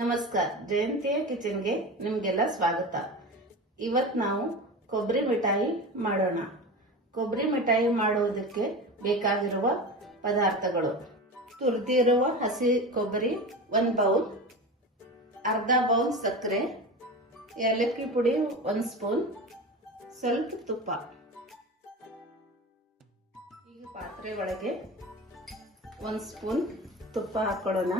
ನಮಸ್ಕಾರ, ಜಯಂತಿಯ ಕಿಚನ್ಗೆ ನಿಮಗೆಲ್ಲ ಸ್ವಾಗತ. ಇವತ್ತು ನಾವು ಕೊಬ್ಬರಿ ಮಿಠಾಯಿ ಮಾಡೋಣ. ಕೊಬ್ಬರಿ ಮಿಠಾಯಿ ಮಾಡುವುದಕ್ಕೆ ಬೇಕಾಗಿರುವ ಪದಾರ್ಥಗಳು: ತುರಿದಿರುವ ಹಸಿ ಕೊಬ್ಬರಿ 1 ಬೌಲ್, ಅರ್ಧ ಬೌಲ್ ಸಕ್ಕರೆ, ಏಲಕ್ಕಿ ಪುಡಿ 1 ಸ್ಪೂನ್, ಸ್ವಲ್ಪ ತುಪ್ಪ. ಈಗ ಪಾತ್ರೆ ಒಳಗೆ 1 ಸ್ಪೂನ್ ತುಪ್ಪ ಹಾಕೊಳ್ಳೋಣ.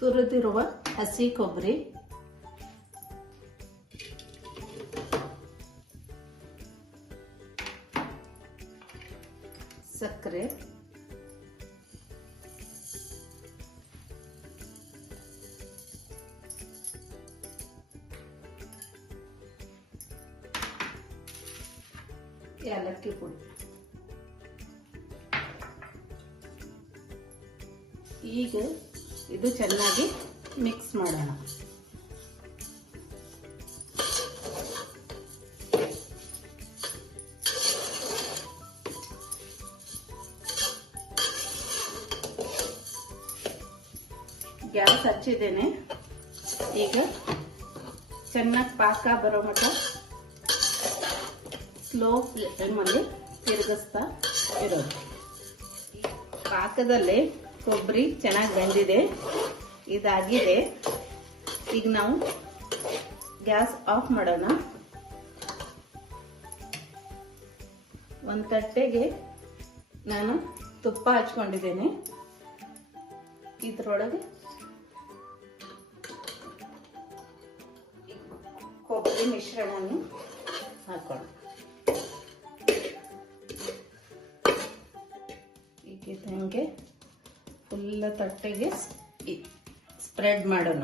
ತುರಿದಿರುವ ಹಸಿ ಕೊಬ್ಬರಿ, ಸಕ್ಕರೆ, ಏಲಕ್ಕಿ ಪುಡಿ. ಈಗ ಇದು ಚೆನ್ನಾಗಿ ಮಿಕ್ಸ್ ಮಾಡೋಣ. ಗ್ಯಾಸ್ ಹಚ್ಚಿದ್ದೇನೆ. ಈಗ ಚೆನ್ನಾಗಿ ಪಾಕ ಬರೋ ಮಟ್ಟ ಸ್ಲೋ ಫ್ಲೇಮಲ್ಲಿ ತಿರುಗಿಸ್ತಾ ಇರೋದು. ಪಾಕದಲ್ಲಿ ಕೊಬ್ಬರಿ ಚೆನ್ನಾಗಿ ಬೆಂದಿದೆ, ಇದಾಗಿದೆ. ಈಗ ನಾವು ಗ್ಯಾಸ್ ಆಫ್ ಮಾಡೋಣ. ಒಂದು ತಟ್ಟೆಗೆ ನಾನು ತುಪ್ಪ ಹಚ್ಕೊಂಡಿದ್ದೇನೆ. ಇದರೊಳಗೆ ಕೊಬ್ಬರಿ ಮಿಶ್ರಣವನ್ನು ಹಾಕೋಣ. ಈಗ ಹಂಗೆ ಫುಲ್ಲ ತಟ್ಟೆಗೆ ಸ್ಪ್ರೆಡ್ ಮಾಡೋಣ.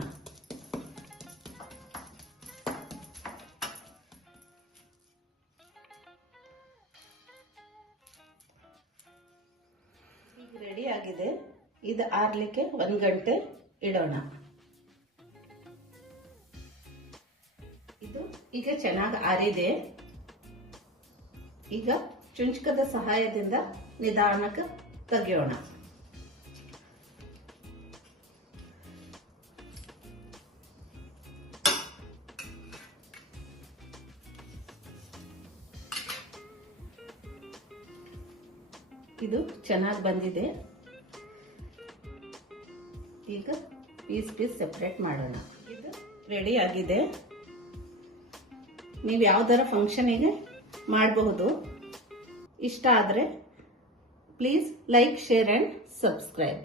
ಈಗ ರೆಡಿ ಆಗಿದೆ. ಇದು ಆರ್ಲಿಕ್ಕೆ 1 ಗಂಟೆ ಇಡೋಣ. ಇದು ಈಗ ಚೆನ್ನಾಗಿ ಆರಿದೆ. ಈಗ ಚುಂಚಕದ ಸಹಾಯದಿಂದ ನಿಧಾನಕ್ಕೆ ತೆಗೆಯೋಣ. ಇದು ಚೆನ್ನಾಗಿ ಬಂದಿದೆ. ಈಗ ಪೀಸ್ ಸೆಪರೇಟ್ ಮಾಡೋಣ. ಇದು ರೆಡಿ ಆಗಿದೆ. ನೀವು ಯಾವ್ದಾರ ಫಂಕ್ಷನಿಗೆ ಮಾಡಬಹುದು. ಇಷ್ಟ ಆದರೆ please like, share and subscribe.